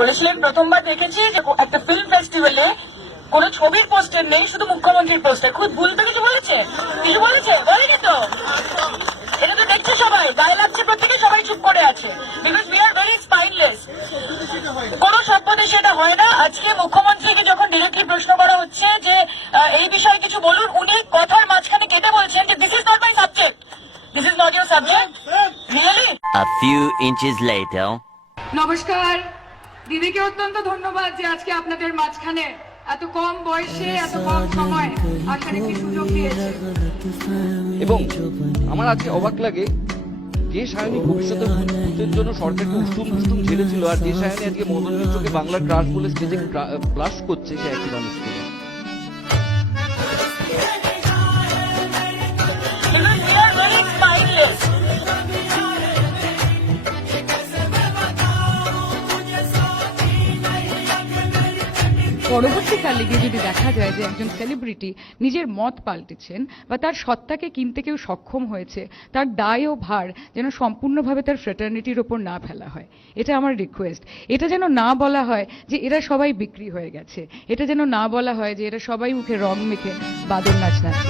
বলেছিলেন প্রথমবার দেখেছি যে একটা ফিল্ম ফেস্টিভ্যালে কোন ছবির পোস্টার নেই, শুধু মুখ্যমন্ত্রীর পোস্টার। খুব ভুল তো কিছু বলেছে? বলেনি তো? এটা তো দেখছে সবাই, গায়ে লাগছে প্রত্যেকে, সবাই চুপ করে আছে। Because we are very spineless. কোন সভ্য দেশে এটা হয় না। আজকে মুখ্যমন্ত্রীকে যখন ডিরেক্টলি প্রশ্ন করা হচ্ছে যে এই বিষয়ে কিছু বলুন, উনি কথার মাঝখানে কেটে বলছেন যে this is not my subject, this is not your subject. Really? A few inches later. নমস্কার। দিদিকে অত্যন্ত ধন্যবাদ যে আজকে আপনাদের মাঝখানে এত কম বয়সে এত কম সময় আসার একটি সুযোগ দিয়েছে। এবং আমার আজকে অবাক লাগে যে সায়নী ভবিষ্যতে ভূতের জন্য সরকারকে উষ্টুম ঝেড়েছিল, আর যে সায়নী আজকে মদন মিত্রকে বাংলা ক্রাশ বলে স্টেজে প্লাস করছে, সে একই মানুষ ছিল। Because we are very spineless. পরবর্তীকালে গিয়ে যদি দেখা যায় যে একজন সেলিব্রিটি নিজের মত পাল্টেছেন বা তার সত্তাকে কিনতে কেউ সক্ষম হয়েছে, তার দায় ও ভার যেন সম্পূর্ণভাবে তার ফ্রেটার্নিটির ওপর না ফেলা হয়। এটা আমার রিকোয়েস্ট। এটা যেন না বলা হয় যে এরা সবাই বিক্রি হয়ে গেছে, এটা যেন না বলা হয় যে এরা সবাই মুখে রং মেখে বাদর নাচ নাচছে।